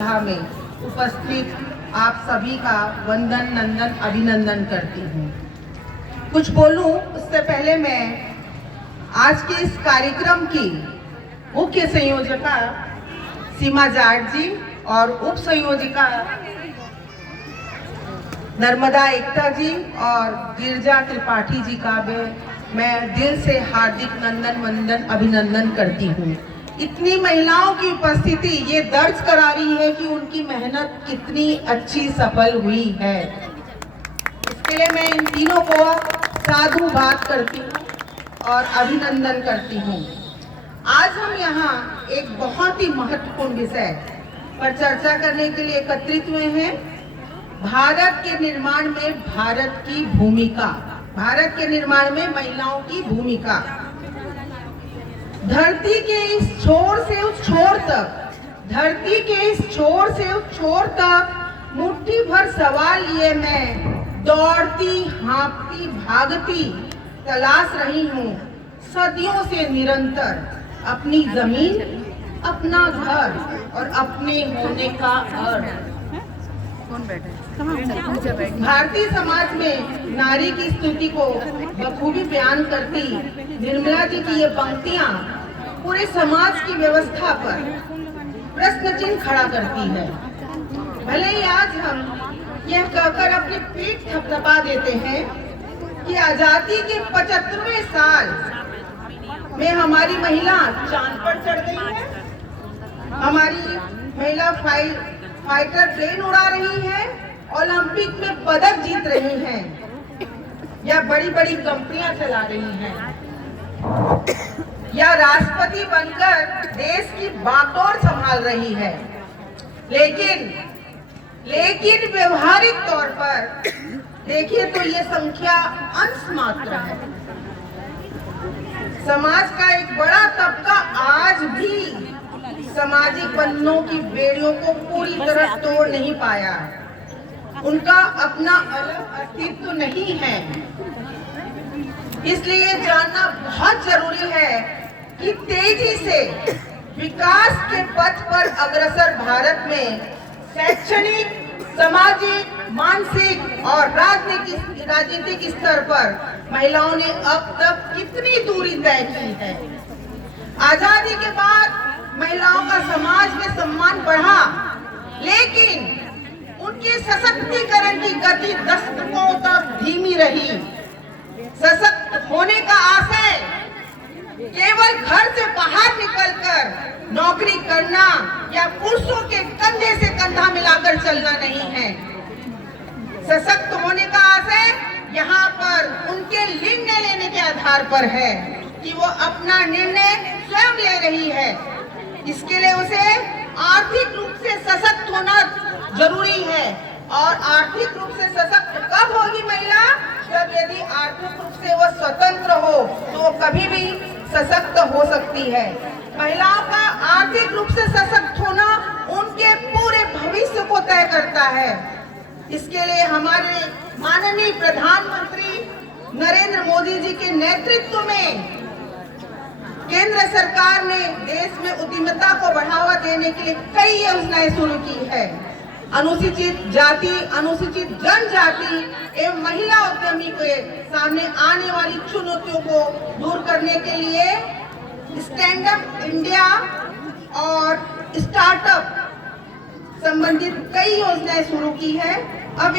सभा में उपस्थित आप सभी का वंदन नंदन अभिनंदन करती हूँ। कुछ बोलूं उससे पहले मैं आज के इस कार्यक्रम की मुख्य संयोजका सीमा जाट जी और उप संयोजिका नर्मदा एकता जी और गिरजा त्रिपाठी जी का मैं दिल से हार्दिक नंदन वंदन अभिनंदन करती हूँ। इतनी महिलाओं की उपस्थिति ये दर्ज करा रही है कि उनकी मेहनत कितनी अच्छी सफल हुई है। इसके लिए मैं इन तीनों को साधुवाद करती हूँ और अभिनंदन करती हूँ। आज हम यहाँ एक बहुत ही महत्वपूर्ण विषय पर चर्चा करने के लिए एकत्रित हुए हैं। भारत के निर्माण में भारत की भूमिका, भारत के निर्माण में महिलाओं की भूमिका। धरती के इस छोर से उस छोर तक, धरती के इस छोर से उस छोर तक मुट्ठी भर सवाल लिए मैं दौड़ती हाँफती भागती तलाश रही हूँ सदियों से निरंतर अपनी जमीन, अपना घर और अपने होने का अर्थ। भारतीय समाज में नारी की स्तुति को बखूबी बयान करती निर्मला जी की ये पंक्तियां पूरे समाज की व्यवस्था पर प्रश्न चिन्ह खड़ा करती है। भले ही आज हम यह कहकर अपनी पीठ थपथपा देते हैं कि आजादी के 75वें साल में हमारी महिला चांद पर चढ़ गई है, हमारी महिला फाइटर प्लेन उड़ा रही है, ओलंपिक में पदक जीत रही हैं, या बड़ी बड़ी कंपनियां चला रही हैं, या राष्ट्रपति बनकर देश की बागडोर संभाल रही है। लेकिन व्यवहारिक तौर पर देखिए तो ये संख्या अंश मात्र है। समाज का एक बड़ा तबका आज भी सामाजिक बंधनों की बेड़ियों को पूरी तरह तोड़ नहीं पाया। उनका अपना अलग अस्तित्व नहीं है। इसलिए जानना बहुत जरूरी है कि तेजी से विकास के पथ पर अग्रसर भारत में शैक्षणिक, सामाजिक, मानसिक और राजनीतिक स्तर पर महिलाओं ने अब तक कितनी दूरी तय की है। आजादी के बाद महिलाओं का समाज में सम्मान बढ़ा, लेकिन उनके सशक्तिकरण की गति दशकों तक धीमी रही। सशक्त होने का आशय केवल घर से बाहर निकलकर नौकरी करना या पुरुषों के कंधे से कंधा मिलाकर चलना नहीं है। सशक्त होने का आशय यहाँ पर उनके निर्णय लेने के आधार पर है कि वो अपना निर्णय स्वयं ले रही है। इसके लिए उसे आर्थिक रूप से सशक्त होना जरूरी है। और आर्थिक रूप से सशक्त कब होगी महिला? जब यदि आर्थिक रूप से वो स्वतंत्र हो तो वो कभी भी सशक्त हो सकती है। महिलाओं का आर्थिक रूप से सशक्त होना उनके पूरे भविष्य को तय करता है। इसके लिए हमारे माननीय प्रधानमंत्री नरेंद्र मोदी जी के नेतृत्व में केंद्र सरकार ने देश में उद्यमिता को बढ़ावा देने के लिए कई योजनाएं शुरू की है। अनुसूचित जाति, अनुसूचित जनजाति एवं महिला उद्यमी के सामने आने वाली चुनौतियों को दूर करने के लिए स्टैंड अप इंडिया और स्टार्टअप संबंधित कई योजनाएं शुरू की है। अब